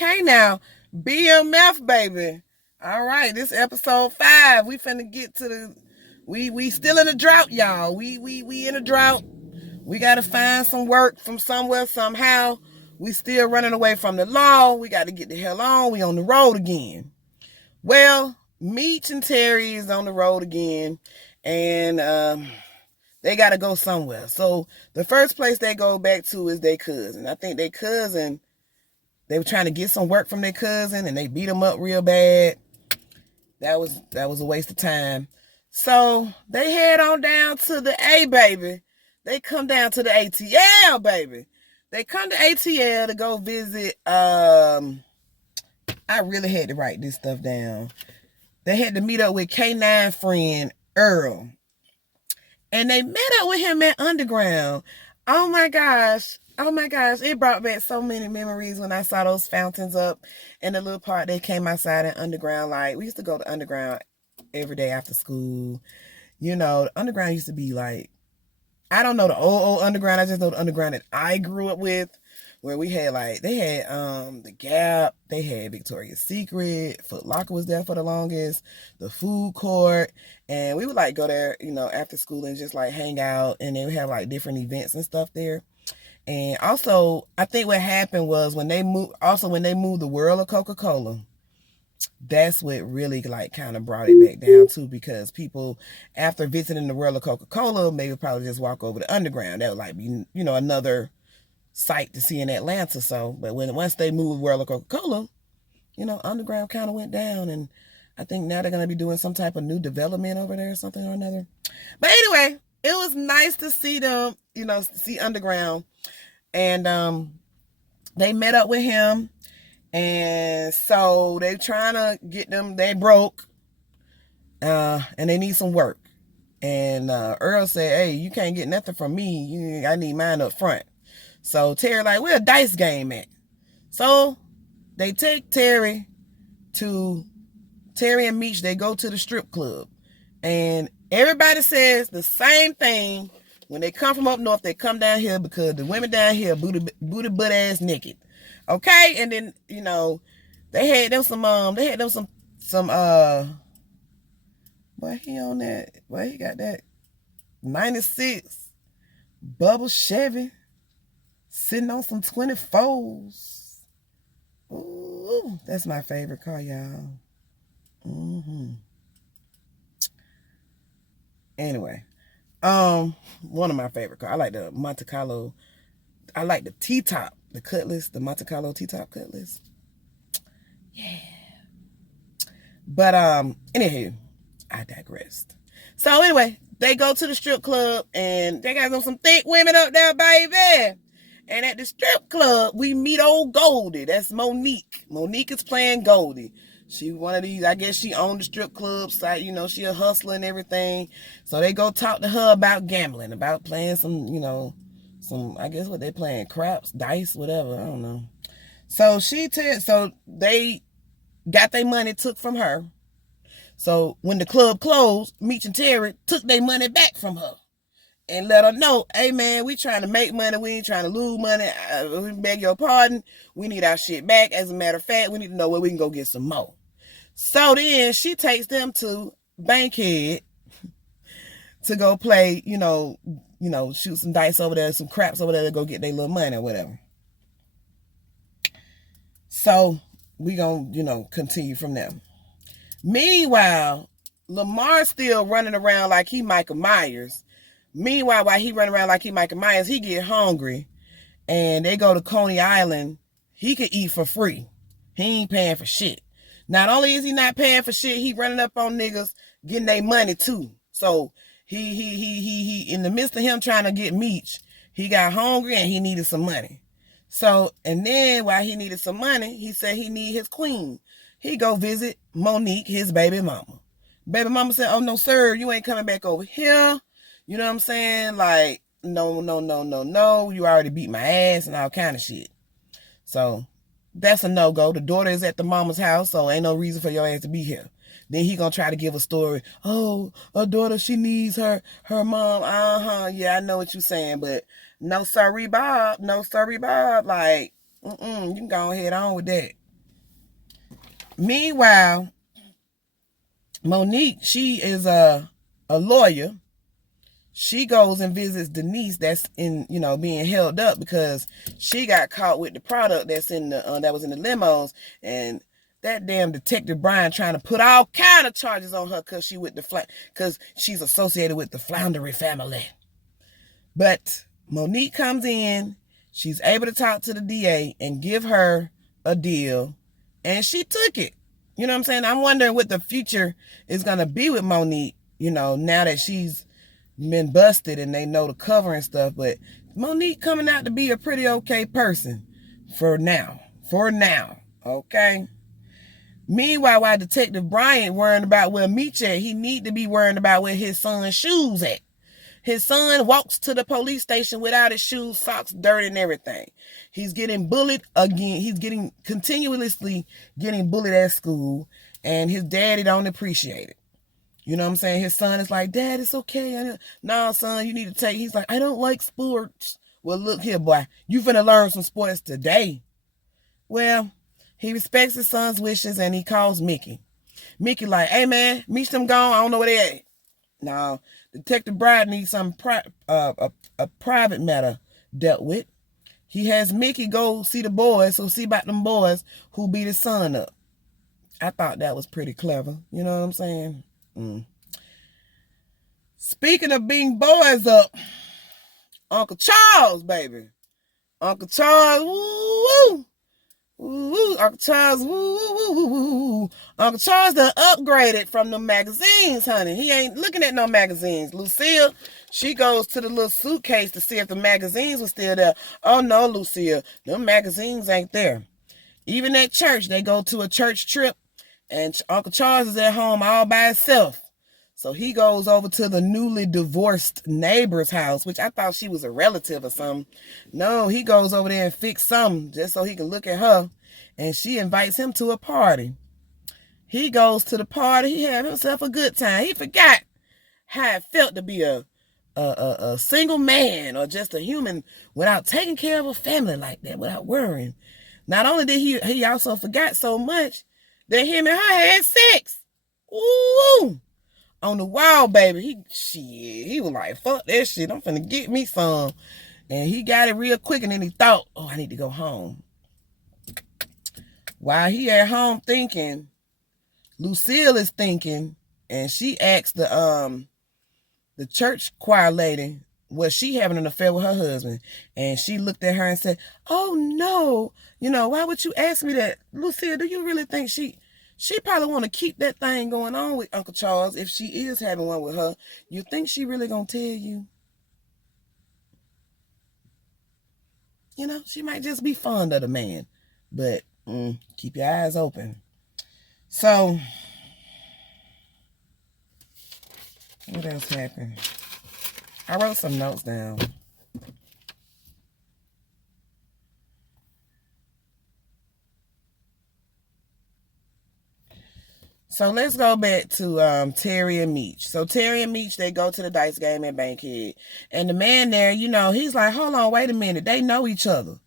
Okay, now, BMF, baby. All right, this episode 5. We finna get to the... We still in a drought, y'all. We in a drought. We gotta find some work from somewhere, somehow. We still running away from the law. We gotta get the hell on. We on the road again. Well, Meech and Terry is on the road again. And they got to go somewhere. So the first place they go back to is their cousin. I think their cousin, they were trying to get some work from their cousin and they beat them up real bad. That was a waste of time. So they head on down to the A, baby. They come down to the ATL, baby. They come to ATL to go visit. I really had to write this stuff down. They had to meet up with K9 friend Earl. And they met up with him at Underground. Oh my gosh. It brought back so many memories when I saw those fountains up in the little park they came outside in Underground. Like, we used to go to Underground every day after school. You know, Underground used to be like, I don't know the old Underground. I just know the Underground that I grew up with, where we had like, they had the Gap, they had Victoria's Secret, Foot Locker was there for the longest, the food court, and we would like go there, you know, after school and just like hang out, and they would have like different events and stuff there. And also, I think what happened was when they moved the World of Coca-Cola, that's what really like kind of brought it back down too, because people after visiting the World of Coca-Cola, maybe probably just walk over to Underground. That would like be, you know, another sight to see in Atlanta. So, but once they moved World of Coca-Cola, you know, Underground kind of went down, and I think now they're going to be doing some type of new development over there or something or another. But anyway, it was nice to see them, you know, see Underground. And they met up with him, and so they trying to get them, they broke, and they need some work. And Earl said, hey, you can't get nothing from me. I need mine up front. So Terry like, where a dice game at? So they take Terry and Meech, they go to the strip club. And everybody says the same thing. When they come from up north, they come down here because the women down here booty butt ass naked. Okay? And then, you know, they had them some boy, he on that, boy, he got that 96 bubble Chevy sitting on some 24s. Ooh, that's my favorite car, y'all. Anyway, one of my favorite cars. I like the Monte Carlo. I like the T-top, the Cutlass, the Monte Carlo T-top Cutlass. Yeah. But anywho, I digressed. So anyway, they go to the strip club and they got some thick women up there, baby. And at the strip club, we meet old Goldie. That's Monique. Monique is playing Goldie. She one of these, I guess she owned the strip club site, you know, she a hustler and everything. So they go talk to her about gambling, about playing some, you know, I guess what they playing, craps, dice, whatever, I don't know. So so they got their money took from her. So when the club closed, Meech and Terry took their money back from her and let her know, hey man, we trying to make money, we ain't trying to lose money. We beg your pardon, we need our shit back. As a matter of fact, we need to know where we can go get some more. So then she takes them to Bankhead to go play, you know, shoot some dice over there, some craps over there to go get their little money or whatever. So we gonna, you know, continue from there. Meanwhile, Lamar's still running around like he Michael Myers. Meanwhile, while he running around like he Michael Myers, he get hungry. And they go to Coney Island. He could eat for free. He ain't paying for shit. Not only is he not paying for shit, he running up on niggas getting their money too. So he in the midst of him trying to get Meech, he got hungry and he needed some money. So, and then while he needed some money, he said he need his queen. He go visit Monique, his baby mama. Baby mama said, oh no, sir, you ain't coming back over here. You know what I'm saying? Like, no. You already beat my ass and all kind of shit. So that's a no-go. The daughter is at the mama's house, so ain't no reason for your ass to be here. Then he gonna try to give a story. Oh, her daughter, she needs her mom. Yeah, I know what you're saying, but no sorry, Bob. Like, you can go ahead on with that. Meanwhile, Monique, she is a lawyer. She goes and visits Denise that's in, being held up because she got caught with the product that's in the that was in the limos, and that damn detective Bryant trying to put all kind of charges on her because because she's associated with the Floundery family. But Monique comes in, she's able to talk to the DA and give her a deal, and she took it. You know what I'm saying? I'm wondering what the future is going to be with Monique, now that she's been busted and they know the cover and stuff. But Monique coming out to be a pretty okay person for now. Okay? Meanwhile, while Detective Bryant worrying about where Meech at, he need to be worrying about where his son's shoes at. His son walks to the police station without his shoes, socks, dirt, and everything. He's getting bullied again. He's continuously getting bullied at school, and his daddy don't appreciate it. You know what I'm saying? His son is like, Dad, it's okay. No, son, you need to take. He's like, I don't like sports. Well, look here, boy. You finna learn some sports today. Well, he respects his son's wishes, and he calls Mickey. Mickey like, hey, man, Meech them gone. I don't know where they at. Now, Detective Bryant needs some a private matter dealt with. He has Mickey go see the boys, so see about them boys who beat his son up. I thought that was pretty clever. You know what I'm saying? Speaking of beating boys up, Uncle Charles, baby. Uncle Charles, woo, woo, woo. Uncle Charles, woo, woo, woo, woo. Uncle Charles done upgraded from the magazines, honey. He ain't looking at no magazines. Lucille, she goes to the little suitcase to see if the magazines were still there. Oh, no, Lucille, them magazines ain't there. Even at church, they go to a church trip, and Uncle Charles is at home all by himself. So he goes over to the newly divorced neighbor's house, which I thought she was a relative or something. No, he goes over there and fix something just so he can look at her. And she invites him to a party. He goes to the party. He had himself a good time. He forgot how it felt to be a single man or just a human without taking care of a family like that, without worrying. Not only did he also forgot so much that him and her had sex. Ooh. On the wall, baby. He was like, fuck that shit. I'm finna get me some. And he got it real quick, and then he thought, oh, I need to go home. While he at home thinking, Lucille is thinking, and she asked the church choir lady, was she having an affair with her husband? And she looked at her and said, oh no, why would you ask me that? Lucille, do you really think she probably want to keep that thing going on with Uncle Charles if she is having one with her? You think she really gonna tell you? She might just be fond of the man. But keep your eyes open. So, what else happened? I wrote some notes down. So let's go back to Terry and Meech. So Terry and Meech, they go to the dice game at Bankhead. And the man there, he's like, hold on, wait a minute. They know each other.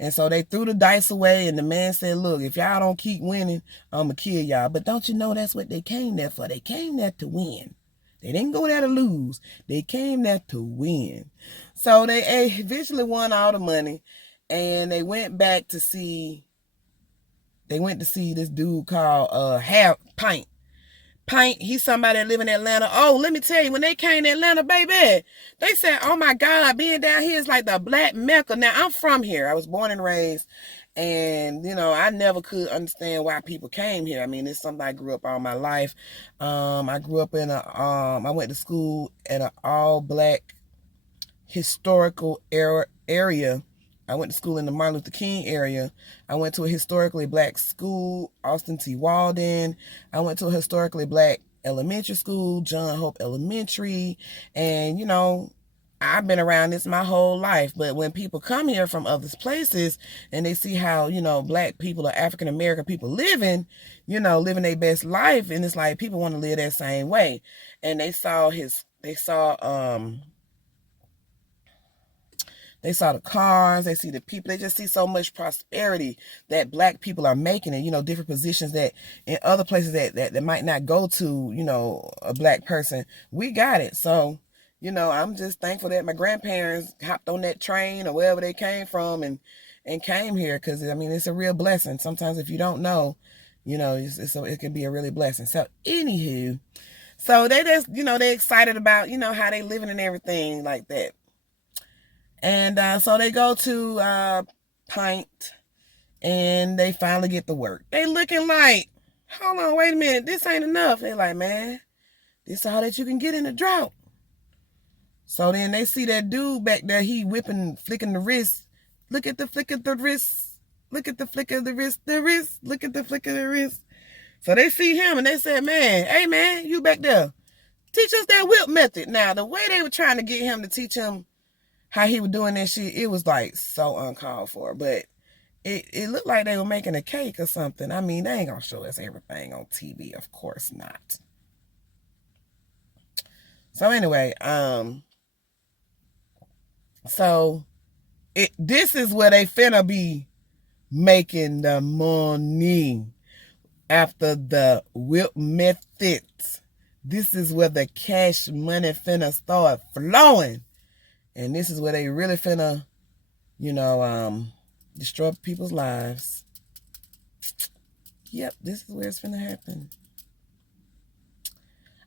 And so they threw the dice away, and the man said, look, if y'all don't keep winning, I'm going to kill y'all. But don't you know that's what they came there for? They came there to win. They didn't go there to lose. They came there to win. So they eventually won all the money, and they went back to see... They went to see this dude called Pint. Pint, he's somebody that live in Atlanta. Oh, let me tell you, when they came to Atlanta, baby, they said, oh my God, being down here is like the black Mecca. Now, I'm from here. I was born and raised. And, I never could understand why people came here. I mean, it's something I grew up all my life. I grew up in I went to school in an all black historical area. I went to school in the Martin Luther King area. I went to a historically black school, Austin T. Walden. I went to a historically black elementary school, John Hope Elementary. And, I've been around this my whole life. But when people come here from other places and they see how, black people or African American people living their best life, and it's like people want to live that same way. And they saw They saw the cars, they see the people, they just see so much prosperity that black people are making it, different positions that in other places that might not go to, a black person. We got it. So, I'm just thankful that my grandparents hopped on that train or wherever they came from and came here, because it's a real blessing. Sometimes if you don't know, it can be a really blessing. So anywho, so they just, they excited about, how they living and everything like that. And so they go to Pint, and they finally get to work. They looking like, hold on, wait a minute, this ain't enough. They like, man, this is all that you can get in the drought. So then they see that dude back there, he flicking the wrist. Look at the flick of the wrist. Look at the flick of the wrist. Look at the flick of the wrist. So they see him and they said, man, hey man, you back there, teach us that whip method. Now, the way they were trying to get him to teach him how he was doing that shit, it was like so uncalled for. But it looked like they were making a cake or something. They ain't gonna show us everything on TV, of course not. So anyway, so this is where they finna be making the money after the whip methods. This is where the cash money finna start flowing. And this is where they really finna, destroy people's lives. Yep, this is where it's finna happen.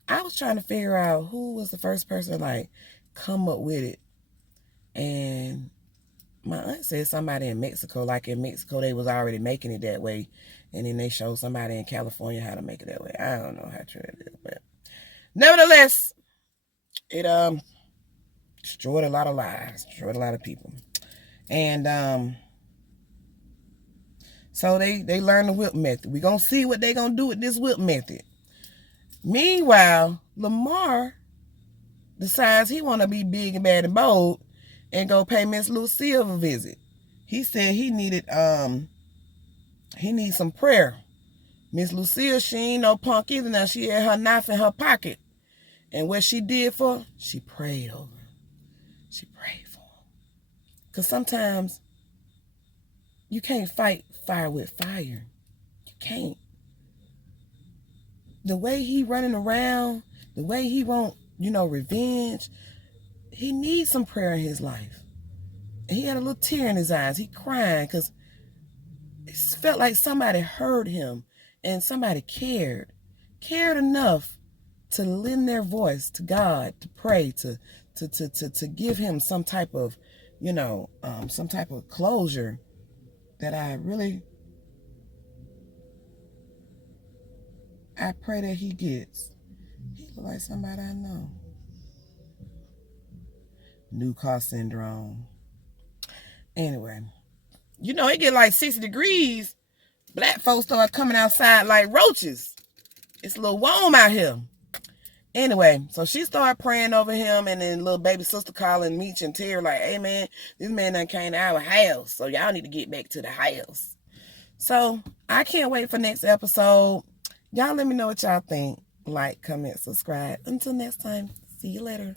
I was trying to figure out who was the first person to come up with it. And my aunt said somebody in Mexico. Like in Mexico, they was already making it that way. And then they showed somebody in California how to make it that way. I don't know how true it is. But nevertheless, it destroyed a lot of lives, destroyed a lot of people. And so they learned the whip method. We're going to see what they're going to do with this whip method. Meanwhile, Lamar decides he want to be big and bad and bold and go pay Miss Lucille a visit. He said he needs some prayer. Miss Lucille, she ain't no punk either. Now she had her knife in her pocket. And what she did for her, she prayed over him. She prayed for him. Because sometimes you can't fight fire with fire. You can't. The way he running around, the way he want, revenge, he needs some prayer in his life. And he had a little tear in his eyes. He crying because it felt like somebody heard him and somebody cared enough to lend their voice to God, to pray, to give him some type of, some type of closure that I pray that he gets. He look like somebody I know. New car syndrome. Anyway, it get like 60 degrees. Black folks start coming outside like roaches. It's a little warm out here. Anyway, so she started praying over him, and then little baby sister calling Meech and Terry like, hey man, this man done came to our house, so y'all need to get back to the house. So I can't wait for next episode. Y'all let me know what y'all think. Like, comment, subscribe. Until next time, see you later.